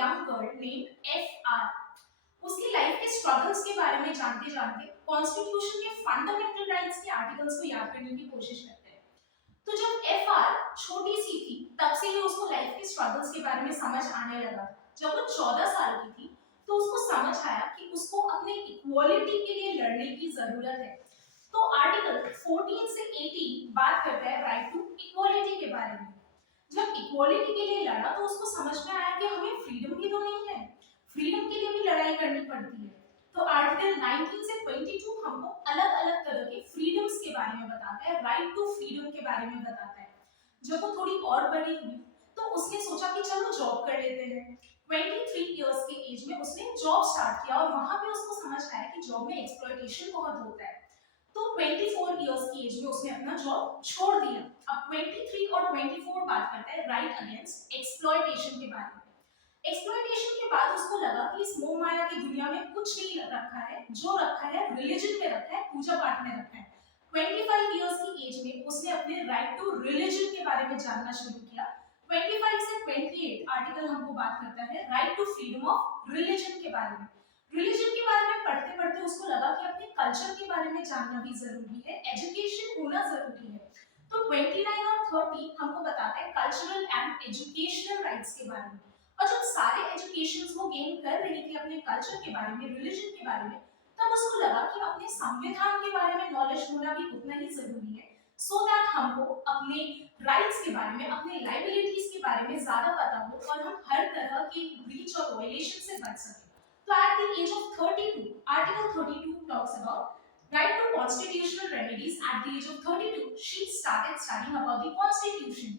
young girl named FR. उसकी life के struggles के बारे में जानते जानते कॉन्स्टिट्यूशन के फंडामेंटल राइट्स के आर्टिकल्स को याद करने की कोशिश करते हैं। तो जब FR छोटी सी थी तब से ही उसको लाइफ के स्ट्रगल्स के बारे में समझ आने लगा। जब वो 14 साल की थी तो उसको समझ आया कि उसको अपने इक्वालिटी के लिए लड़ने की जरूरत है। तो आर्टिकल 14 से 18 बात करता है राइट टू इक्वालिटी के बारे में। जब इक्वालिटी के लिए लड़ा तो उसको समझ में आया कि हमें फ्रीडम भी तो नहीं है, फ्रीडम के लिए भी लड़ाई करनी पड़ती है। तो आर्टिकल 19 से 22 हमको अलग अलग तरह के फ्रीडम्स के बारे में बताता है, राइट टू फ्रीडम के बारे में बताता है। जब वो थोड़ी और बड़ी हुई तो उसने सोचा कि चलो जॉब कर लेते हैं। 23 इयर्स के एज में उसने जॉब स्टार्ट किया और वहां पे उसको समझ आया कि जॉब में एक्सप्लॉयटेशन बहुत होता है। तो 24 इयर्स की एज में उसने अपना जॉब छोड़ दिया। अब 23 और 24 बात करता है राइट अगेंस्ट एक्सप्लॉयटेशन के बारे में। एक्सप्लॉयटेशन के बाद उसको लगा कि इस मोह माया की दुनिया में कुछ नहीं रखा है, जो रखा है रिलीजन में रखा है, पूजा पाठ में रखा है। 25 इयर्स की एज में उसने अपने राइट टू रिलीजन के बारे में जानना शुरू किया। 25 से 28 आर्टिकल हमको बात करता है right to freedom of religion के बारे में। रिलीजन के बारे में पढ़ते पढ़ते उसको लगा कि अपने कल्चर के बारे में जानना भी जरूरी है, एजुकेशन होना जरूरी है। तो 29 और 30 हमको बताता है कल्चरल एंड एजुकेशनल राइट्स के बारे में। और जब सारे एजुकेशंस वो गेन कर रही थी अपने कल्चर के बारे में, रिलीजन के बारे में, तब उसको लगा कि अपने संविधान के बारे में नॉलेज होना भी उतना ही जरूरी है, सो दैट हमको अपने राइट्स के बारे में, अपने लायबिलिटीज के बारे में ज्यादा पता हो और हम हर तरह की ब्रीच और वायलेशन से बच सकें। So at the age of 32, Article 32 talks about right to constitutional remedies. At the age of 32, she started studying about the Constitution.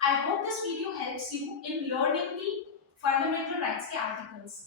I hope this video helps you in learning the fundamental rights के articles.